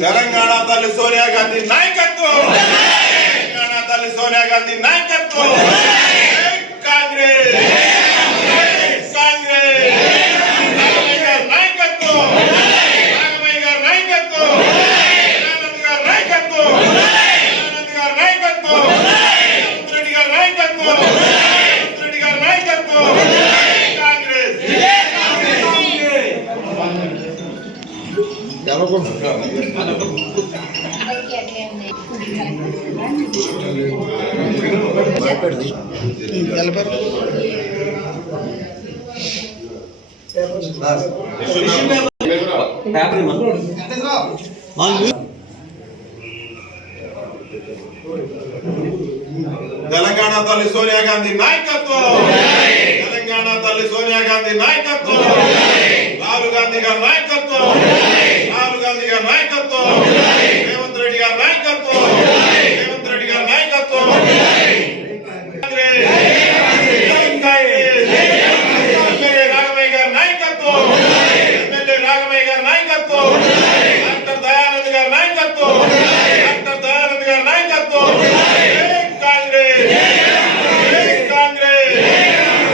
తెలంగాణ తల్లి సోనియా గాంధీ నాయకత్వం, తెలంగాణ తల్లి సోనియా గాంధీ నాయకత్వం, కాంగ్రెస్ కాంగ్రెస్ నాయకత్వం, నాగమయ్య గారి నాయకత్వం, ఆనంద్ గారి నాయకత్వం, ఆనంద్ గారి నాయకత్వం, రెడ్డి గారి నాయకత్వం, రెడ్డి గారి నాయకత్వం, కాంగ్రెస్ తెలంగాణ తల్లి సోనియా గాంధీ నాయకత్వం, తెలంగాణ తల్లి సోనియా గాంధీ నాయకత్వం, రాహుల్ గాంధీ గారి నాయకత్వం, రాహుల్ గాంధీ గారి నాయకత్వం, రేవంత్ రెడ్డి గారి నాయకత్వం, రేవంత్ రెడ్డి గారి నాయకత్వం, రాఘమయ్య గారి నాయకత్వం, ఎమ్మెల్యే రాఘమయ్య గారి నాయకత్వం, డాక్టర్ దయానంద్ గారి నాయకత్వం, డాక్టర్ దయానంద్ గారి నాయకత్వం, కాంగ్రెస్ కాంగ్రెస్,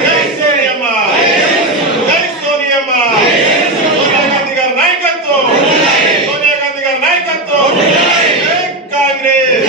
జై సోనియమ్మ, జై సోనియమ్మ, సోనియా గాంధీ గారి నాయకత్వం, సోనియా గాంధీ గారి నాయకత్వం, కాంగ్రెస్.